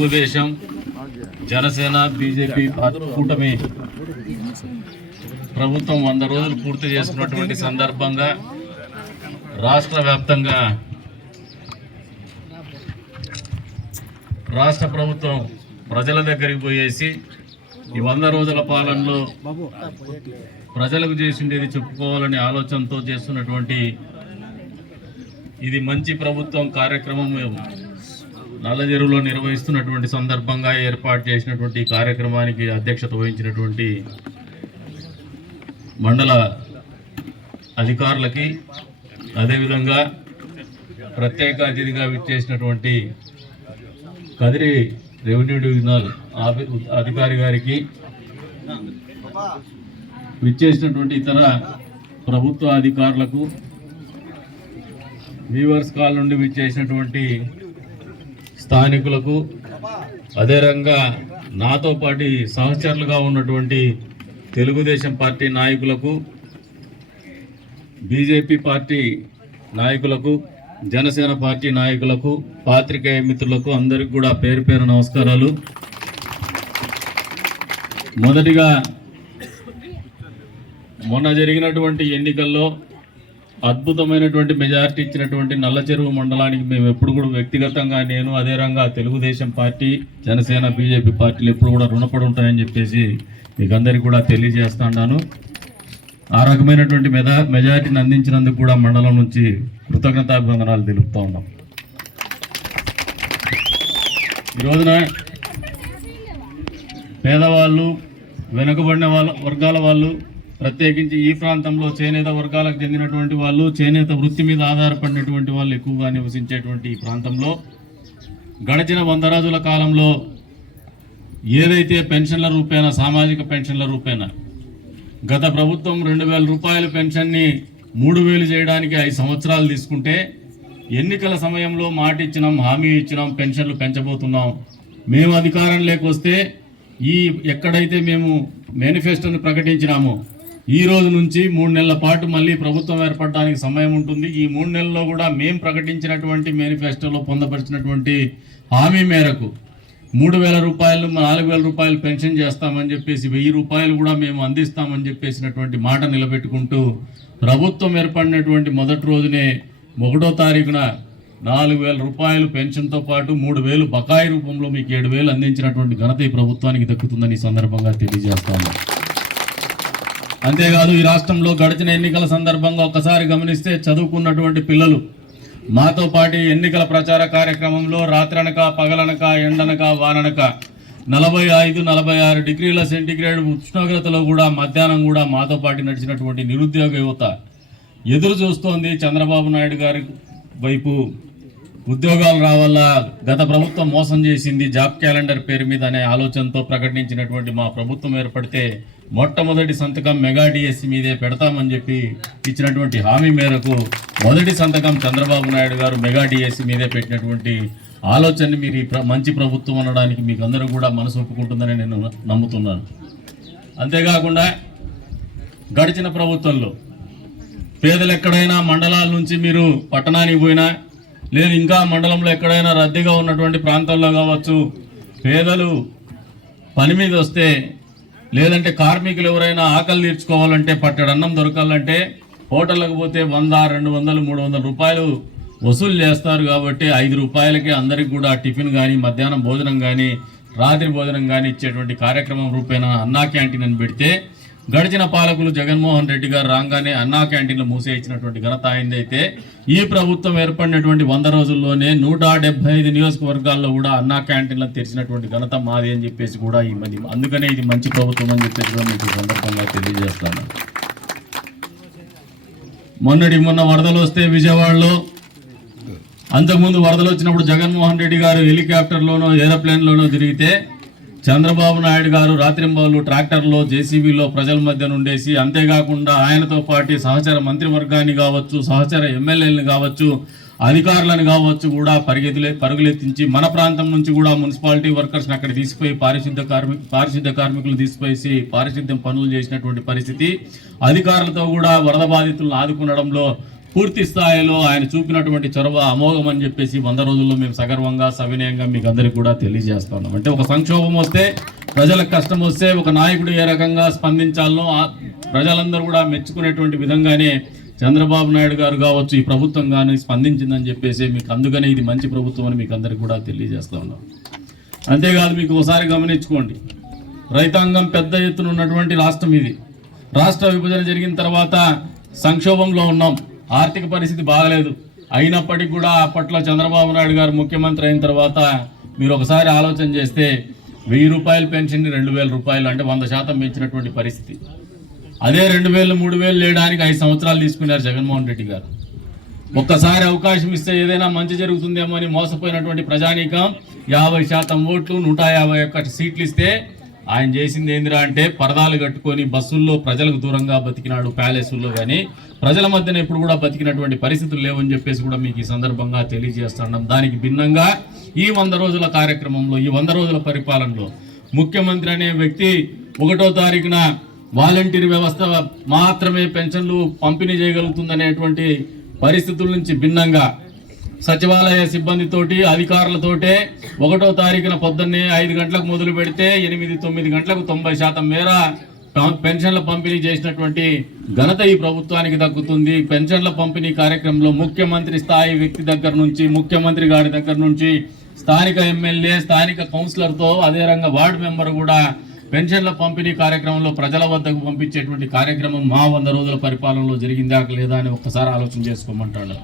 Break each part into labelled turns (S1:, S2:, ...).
S1: Telugu Desam Janasena BJP కూటమి ప్రభుత్వం వంద రోజులు పూర్తి చేసుకున్నటువంటి సందర్భంగా రాష్ట్ర వ్యాప్తంగా రాష్ట్ర ప్రభుత్వం ప్రజల దగ్గరికి పోయేసి ఈ వంద రోజుల పాలనలో ప్రజలకు చేసిండేది చెప్పుకోవాలనే ఆలోచనతో చేస్తున్నటువంటి ఇది మంచి ప్రభుత్వం కార్యక్రమం నల్ల చెరువులో నిర్వహిస్తున్నటువంటి సందర్భంగా ఏర్పాటు చేసినటువంటి కార్యక్రమానికి అధ్యక్షత వహించినటువంటి మండల అధికారులకి అదేవిధంగా ప్రత్యేక అతిథిగా విచ్చేసినటువంటి కదిరి రెవెన్యూ డివిజనల్ అధికారి గారికి విచ్చేసినటువంటి ఇతర ప్రభుత్వ అధికారులకు వీవర్స్ కాల్ నుండి విచ్చేసినటువంటి స్థానికులకు అదే నాతో పాటు సహచరులుగా ఉన్నటువంటి తెలుగుదేశం పార్టీ నాయకులకు బీజేపీ పార్టీ నాయకులకు జనసేన పార్టీ నాయకులకు పాత్రికేయ మిత్రులకు అందరికి కూడా పేరు పేరు నమస్కారాలు. మొదటిగా మొన్న జరిగినటువంటి ఎన్నికల్లో అద్భుతమైనటువంటి మెజారిటీ ఇచ్చినటువంటి నల్ల చెరువు మండలానికి మేము ఎప్పుడు కూడా వ్యక్తిగతంగా నేను అదే రంగా తెలుగుదేశం పార్టీ జనసేన బీజేపీ పార్టీలు ఎప్పుడు కూడా రుణపడి ఉంటాయని చెప్పేసి మీకు అందరికీ కూడా తెలియజేస్తున్నాను ఆ రకమైనటువంటి మెజా మెజారిటీని అందించినందుకు కూడా మండలం నుంచి కృతజ్ఞతాభివందనాలు తెలుపుతూ ఉన్నాం. ఈ రోజున పేదవాళ్ళు వెనుకబడిన వాళ్ళ వర్గాల వాళ్ళు ప్రత్యేకించి ఈ ప్రాంతంలో చేనేత వర్గాలకు చెందినటువంటి వాళ్ళు చేనేత వృత్తి మీద ఆధారపడినటువంటి వాళ్ళు ఎక్కువగా నివసించేటువంటి ఈ ప్రాంతంలో. గడిచిన వంద రోజుల కాలంలో ఏదైతే పెన్షన్ల రూపేణా సామాజిక పెన్షన్ల రూపేణా గత ప్రభుత్వం రెండు వేల రూపాయల పెన్షన్ని మూడు వేలు చేయడానికి ఐదు సంవత్సరాలు తీసుకుంటే ఎన్నికల సమయంలో మాట ఇచ్చినాం హామీ ఇచ్చినాం పెన్షన్లు పెంచబోతున్నాం. మేము అధికారం లేకొస్తే ఈ ఎక్కడైతే మేము మేనిఫెస్టోని ప్రకటించినామో ఈ రోజు నుంచి మూడు నెలల పాటు మళ్ళీ ప్రభుత్వం ఏర్పడడానికి సమయం ఉంటుంది. ఈ మూడు నెలల్లో కూడా మేము ప్రకటించినటువంటి మేనిఫెస్టోలో పొందపరిచినటువంటి హామీ మేరకు మూడు వేల రూపాయలు నాలుగు వేల రూపాయలు పెన్షన్ చేస్తామని చెప్పేసి వెయ్యి రూపాయలు కూడా మేము అందిస్తామని చెప్పేసినటువంటి మాట నిలబెట్టుకుంటూ ప్రభుత్వం ఏర్పడినటువంటి మొదటి రోజునే ఒకటో తారీఖున నాలుగు వేల రూపాయలు పెన్షన్తో పాటు మూడు వేలు బకాయి రూపంలో మీకు ఏడు వేలు అందించినటువంటి ఘనత ఈ ప్రభుత్వానికి దక్కుతుందని ఈ సందర్భంగా తెలియజేస్తాను అంతేకాదు ఈ రాష్ట్రంలో గడిచిన ఎన్నికల సందర్భంగా ఒక్కసారి గమనిస్తే చదువుకున్నటువంటి పిల్లలు మాతో పాటు ఎన్నికల ప్రచార కార్యక్రమంలో రాత్రనక పగలనక ఎండనక వాననక నలభై ఐదు నలభై ఆరు డిగ్రీల సెంటిగ్రేడ్ ఉష్ణోగ్రతలో కూడా మధ్యాహ్నం కూడా మాతో పాటు నడిచినటువంటి నిరుద్యోగ యువత ఎదురు చూస్తోంది చంద్రబాబు నాయుడు గారి వైపు. ఉద్యోగాలు రావాలా గత ప్రభుత్వం మోసం చేసింది జాబ్ క్యాలెండర్ పేరు మీద అనే ఆలోచనతో ప్రకటించినటువంటి మా ప్రభుత్వం ఏర్పడితే మొట్టమొదటి సంతకం మెగా డిఎస్సి మీదే పెడతామని చెప్పి ఇచ్చినటువంటి హామీ మేరకు మొదటి సంతకం చంద్రబాబు నాయుడు గారు మెగా డిఎస్సి మీదే పెట్టినటువంటి ఆలోచనని మీరు మంచి ప్రభుత్వం అనడానికి మీకు అందరూ కూడా మనసు ఒప్పుకుంటుందని నేను నమ్ముతున్నాను. అంతేకాకుండా గడిచిన ప్రభుత్వంలో పేదలు ఎక్కడైనా మండలాల నుంచి మీరు పట్టణానికి పోయినా లేదు ఇంకా మండలంలో ఎక్కడైనా రద్దీగా ఉన్నటువంటి ప్రాంతాల్లో కావచ్చు పేదలు పని మీద వస్తే లేదంటే కార్మికులు ఎవరైనా ఆకలి తీర్చుకోవాలంటే పట్టెడు అన్నం దొరకాలంటే హోటళ్ళకు పోతే వంద రెండు వందలు మూడు వందల రూపాయలు వసూలు చేస్తారు కాబట్టి ఐదు రూపాయలకే అందరికి కూడా టిఫిన్ కానీ మధ్యాహ్నం భోజనం కానీ రాత్రి భోజనం కానీ ఇచ్చేటువంటి కార్యక్రమం రూపేణ అన్నా క్యాంటీన్ అని పెడితే గడిచిన పాలకులు జగన్మోహన్ రెడ్డి గారు రాగానే అన్నా క్యాంటీన్లు మూసేయించినటువంటి ఘనత అయిందైతే ఈ ప్రభుత్వం ఏర్పడినటువంటి వంద రోజుల్లోనే నూట డెబ్బై ఐదు నియోజకవర్గాల్లో కూడా అన్నా క్యాంటీన్లను తెరిచినటువంటి ఘనత మాది అని చెప్పేసి కూడా ఈ మధ్య అందుకనే ఇది మంచి ప్రభుత్వం అని చెప్పేసి కూడా మీకు సందర్భంగా తెలియజేస్తాను మొన్నటి మొన్న వరదలు వస్తే విజయవాడలో అంతకుముందు వరదలు వచ్చినప్పుడు జగన్మోహన్ రెడ్డి గారు హెలికాప్టర్లోనో ఏరోప్లేన్లోనో తిరిగితే చంద్రబాబు నాయుడు గారు రాత్రింబలు ట్రాక్టర్లో జేసీబీలో ప్రజల మధ్య నుండేసి అంతేకాకుండా ఆయనతో పాటు సహచర మంత్రివర్గాన్ని కావచ్చు సహచర ఎమ్మెల్యేలను కావచ్చు అధికారులను కావచ్చు కూడా పరిగెత్తులే పరుగులెత్తించి మన ప్రాంతం నుంచి కూడా మున్సిపాలిటీ వర్కర్స్ని అక్కడ తీసిపోయి పారిశుద్ధ కార్మిక పారిశుద్ధ కార్మికులు తీసిపోయేసి పారిశుద్ధ్యం పనులు చేసినటువంటి పరిస్థితి. అధికారులతో కూడా వరద బాధితులను ఆదుకునడంలో పూర్తి స్థాయిలో ఆయన చూపినటువంటి చొరవ అమోఘం అని చెప్పేసి వంద రోజుల్లో మేము సగర్వంగా సవినయంగా మీకు అందరికీ కూడా తెలియజేస్తా ఉన్నాం. అంటే ఒక సంక్షోభం వస్తే ప్రజలకు కష్టం వస్తే ఒక నాయకుడు ఏ రకంగా స్పందించాలనో ప్రజలందరూ కూడా మెచ్చుకునేటువంటి విధంగానే చంద్రబాబు నాయుడు గారు కావచ్చు ఈ ప్రభుత్వం కానీ స్పందించిందని చెప్పేసి మీకు అందుకనే ఇది మంచి ప్రభుత్వం అని మీకు అందరికీ కూడా తెలియజేస్తా ఉన్నాం. అంతేకాదు మీకు ఒకసారి గమనించుకోండి రైతాంగం పెద్ద ఎత్తున ఉన్నటువంటి రాష్ట్రం ఇది. రాష్ట్ర విభజన జరిగిన తర్వాత సంక్షోభంలో ఉన్నాం. ఆర్థిక పరిస్థితి బాగలేదు. అయినప్పటికీ కూడా అప్పట్లో చంద్రబాబు నాయుడు గారు ముఖ్యమంత్రి అయిన తర్వాత మీరు ఒకసారి ఆలోచన చేస్తే వెయ్యి రూపాయల పెన్షన్ని రెండు వేల రూపాయలు అంటే వంద శాతం పెంచినటువంటి పరిస్థితి. అదే రెండు వేలు మూడు వేలు లేయడానికి ఐదు సంవత్సరాలు తీసుకున్నారు జగన్మోహన్ రెడ్డి గారు. ఒక్కసారి అవకాశం ఇస్తే ఏదైనా మంచి జరుగుతుందేమో అని మోసపోయినటువంటి ప్రజానీకం యాభై శాతం ఓట్లు నూట యాభై ఒక్క సీట్లు ఇస్తే ఆయన చేసింది ఏందిరా అంటే పరదాలు కట్టుకొని బస్సుల్లో ప్రజలకు దూరంగా బతికినాడు ప్యాలెసుల్లో కానీ ప్రజల మధ్యన ఎప్పుడు కూడా బతికినటువంటి పరిస్థితులు లేవని చెప్పేసి కూడా మీకు ఈ సందర్భంగా తెలియజేస్తున్నాం దానికి భిన్నంగా ఈ వంద రోజుల కార్యక్రమంలో ఈ వంద రోజుల పరిపాలనలో ముఖ్యమంత్రి అనే వ్యక్తి ఒకటో తారీఖున వాలంటీర్ వ్యవస్థ మాత్రమే పెన్షన్లు పంపిణీ చేయగలుగుతుందనేటువంటి పరిస్థితుల నుంచి భిన్నంగా సచివాలయ సిబ్బందితోటి అధికారులతోటే ఒకటో తారీఖున పొద్దున్నే ఐదు గంటలకు మొదలు పెడితే ఎనిమిది తొమ్మిది గంటలకు తొంభై శాతం మేర పెన్షన్ల పంపిణీ చేసినటువంటి ఘనత ఈ ప్రభుత్వానికి దక్కుతుంది. పెన్షన్ల పంపిణీ కార్యక్రమంలో ముఖ్యమంత్రి స్థాయి వ్యక్తి దగ్గర నుంచి ముఖ్యమంత్రి గారి దగ్గర నుంచి స్థానిక ఎమ్మెల్యే స్థానిక కౌన్సిలర్తో అదే వార్డు మెంబర్ కూడా పెన్షన్ల పంపిణీ కార్యక్రమంలో ప్రజల వద్దకు పంపించేటువంటి కార్యక్రమం మా వంద రోజుల పరిపాలనలో జరిగిందా లేదా అని ఒక్కసారి ఆలోచన చేసుకోమంటాడు.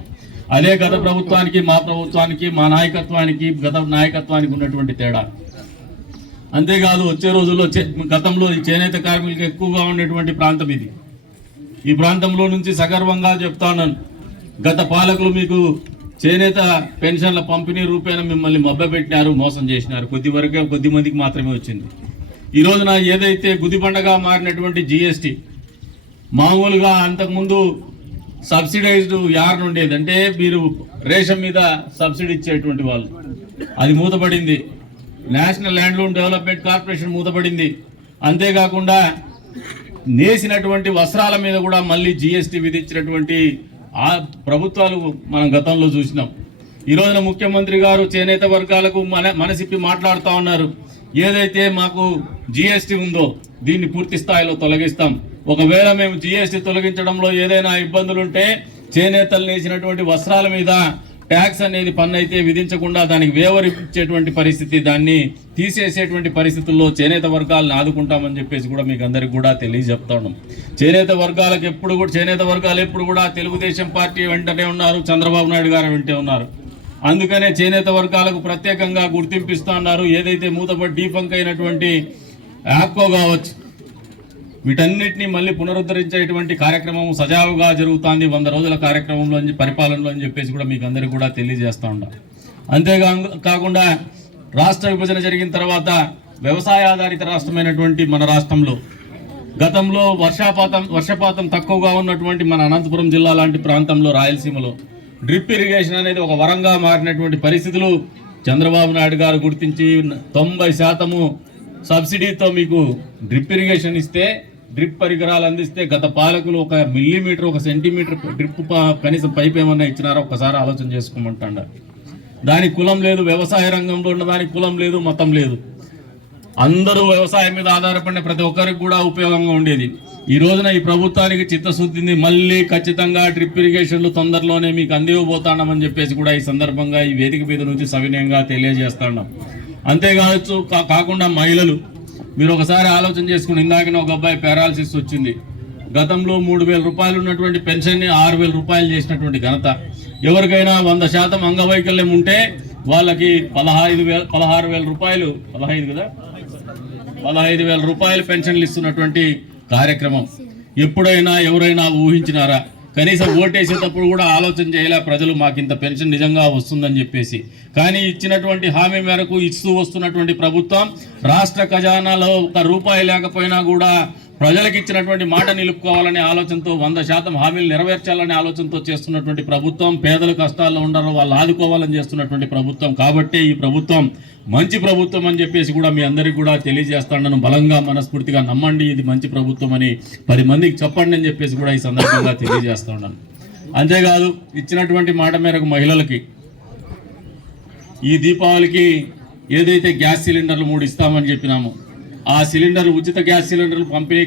S1: అదే గత ప్రభుత్వానికి మా ప్రభుత్వానికి మా నాయకత్వానికి గత నాయకత్వానికి ఉన్నటువంటి తేడా. అంతేకాదు వచ్చే రోజుల్లో చే- గతంలో ఈ చేనేత కార్మికులకు ఎక్కువగా ఉండేటువంటి ప్రాంతం ఇది. ఈ ప్రాంతంలో నుంచి సగర్వంగా చెప్తాను గత పాలకులు మీకు చేనేత పెన్షన్ల పంపిణీ రూపేణ మిమ్మల్ని మభ్యపెట్టినారు మోసం చేసినారు. కొద్ది వరకే కొద్ది మందికి మాత్రమే వచ్చింది. ఈ రోజున ఏదైతే గుదిబండగా మారినటువంటి జిఎస్టి మామూలుగా అంతకుముందు సబ్సిడైజ్డ్ యార్న్ ఉండేది. అంటే మీరు రేషన్ మీద సబ్సిడీ ఇచ్చేటువంటి వాళ్ళు. అది మూతపడింది. నేషనల్ ల్యాండ్లూమ్ డెవలప్మెంట్ కార్పొరేషన్ మూతపడింది. అంతేకాకుండా నేసినటువంటి వస్త్రాల మీద కూడా మళ్ళీ జిఎస్టీ విధించినటువంటి ఆ ప్రభుత్వాలు మనం గతంలో చూసినాం. ఈ రోజున ముఖ్యమంత్రి గారు చేనేత వర్గాలకు మన మనసిప్పి మాట్లాడుతూ ఉన్నారు. ఏదైతే మాకు జిఎస్టీ ఉందో దీన్ని పూర్తి స్థాయిలో తొలగిస్తాం. ఒకవేళ మేము జిఎస్టీ తొలగించడంలో ఏదైనా ఇబ్బందులుంటే చేనేతలు నేసినటువంటి వస్త్రాల మీద ట్యాక్స్ అనేది పన్ను అయితే విధించకుండా దానికి వేవర్ ఇచ్చేటువంటి పరిస్థితి దాన్ని తీసేసేటువంటి పరిస్థితుల్లో చేనేత వర్గాలను ఆదుకుంటామని చెప్పేసి కూడా మీకు అందరికి కూడా తెలియజెప్తా ఉన్నాం. చేనేత వర్గాలకు ఎప్పుడు కూడా చేనేత వర్గాలు ఎప్పుడు కూడా తెలుగుదేశం పార్టీ వెంటనే ఉన్నారు చంద్రబాబు నాయుడు గారు వెంటే ఉన్నారు. అందుకనే చేనేత వర్గాలకు ప్రత్యేకంగా గుర్తింపు ఇస్తా ఉన్నారు. ఏదైతే మూతపడి డీఫంక్ అయినటువంటి యాప్కో కావచ్చు వీటన్నిటిని మళ్ళీ పునరుద్ధరించేటువంటి కార్యక్రమం సజావుగా జరుగుతుంది వంద రోజుల కార్యక్రమంలో అని- పరిపాలనలో అని చెప్పేసి కూడా మీకు అందరికీ కూడా తెలియజేస్తూ ఉండాలి అంతేగా కాకుండా రాష్ట్ర విభజన జరిగిన తర్వాత వ్యవసాయ ఆధారిత రాష్ట్రమైనటువంటి మన రాష్ట్రంలో గతంలో వర్షాపాతం వర్షపాతం తక్కువగా ఉన్నటువంటి మన అనంతపురం జిల్లా లాంటి ప్రాంతంలో రాయలసీమలో డ్రిప్ ఇరిగేషన్ అనేది ఒక వరంగా మారినటువంటి పరిస్థితులు చంద్రబాబు నాయుడు గారు గుర్తించి తొంభై శాతము సబ్సిడీతో మీకు డ్రిప్ ఇరిగేషన్ ఇస్తే డ్రిప్ పరికరాలు అందిస్తే గత పాలకులు ఒక మిల్లీమీటర్ ఒక సెంటీమీటర్ డ్రిప్ కనీసం పైప్ ఏమన్నా ఇచ్చినారో? ఒకసారి ఆలోచన చేసుకోమంటాండ. దానికి కులం లేదు వ్యవసాయ రంగంలో ఉన్న దాని కులం లేదు మతం లేదు. అందరూ వ్యవసాయం మీద ఆధారపడిన ప్రతి ఒక్కరికి కూడా ఉపయోగంగా ఉండేది. ఈ రోజున ఈ ప్రభుత్వానికి చిత్తశుద్ధిని మళ్ళీ ఖచ్చితంగా డ్రిప్ ఇరిగేషన్లు తొందరలోనే మీకు అందివ్వబోతామని చెప్పేసి కూడా ఈ సందర్భంగా ఈ వేదిక మీద నుంచి సవినయంగా తెలియజేస్తున్నాం అంతేకావచ్చు కా- కాకుండా మహిళలు. మీరు ఒకసారి ఆలోచన చేసుకుని ఇందాకనే ఒక అబ్బాయి పారాలసిస్ వచ్చింది. గతంలో మూడు వేల రూపాయలు ఉన్నటువంటి పెన్షన్ని ఆరు వేల రూపాయలు చేసినటువంటి ఘనత. ఎవరికైనా వంద శాతం అంగవైకల్యం ఉంటే వాళ్ళకి పదహైదు వేల పదహారు వేల రూపాయలు పదహైదు కదా? పదహైదు వేల రూపాయలు పెన్షన్లు ఇస్తున్నటువంటి కార్యక్రమం. ఎప్పుడైనా ఎవరైనా ఊహించినారా? కనీసం ఓటేసేటప్పుడు కూడా ఆలోచన చేయలే ప్రజలు మాకింత పెన్షన్ నిజంగా వస్తుందని చెప్పేసి. కానీ ఇచ్చినటువంటి హామీ మేరకు ఇస్తూ వస్తున్నటువంటి ప్రభుత్వం రాష్ట్ర ఖజానాలో ఒక రూపాయి లేకపోయినా కూడా ప్రజలకు ఇచ్చినటువంటి మాట నిలుపుకోవాలనే ఆలోచనతో వంద శాతం హామీలు నెరవేర్చాలనే ఆలోచనతో చేస్తున్నటువంటి ప్రభుత్వం పేదలు కష్టాల్లో ఉండరు వాళ్ళు ఆదుకోవాలని చేస్తున్నటువంటి ప్రభుత్వం. కాబట్టి ఈ ప్రభుత్వం మంచి ప్రభుత్వం అని చెప్పేసి కూడా మీ అందరికీ కూడా తెలియజేస్తాను బలంగా మనస్ఫూర్తిగా నమ్మండి. ఇది మంచి ప్రభుత్వం అని పది మందికి చెప్పండి అని చెప్పేసి కూడా ఈ సందర్భంగా తెలియజేస్తా ఉన్నాను అంతేకాదు ఇచ్చినటువంటి మాట మేరకు మహిళలకి ఈ దీపావళికి ఏదైతే గ్యాస్ సిలిండర్లు మూడు ఇస్తామని చెప్పినామో ఆ సిలిండర్లు ఉచిత గ్యాస్ సిలిండర్లు పంపిణీ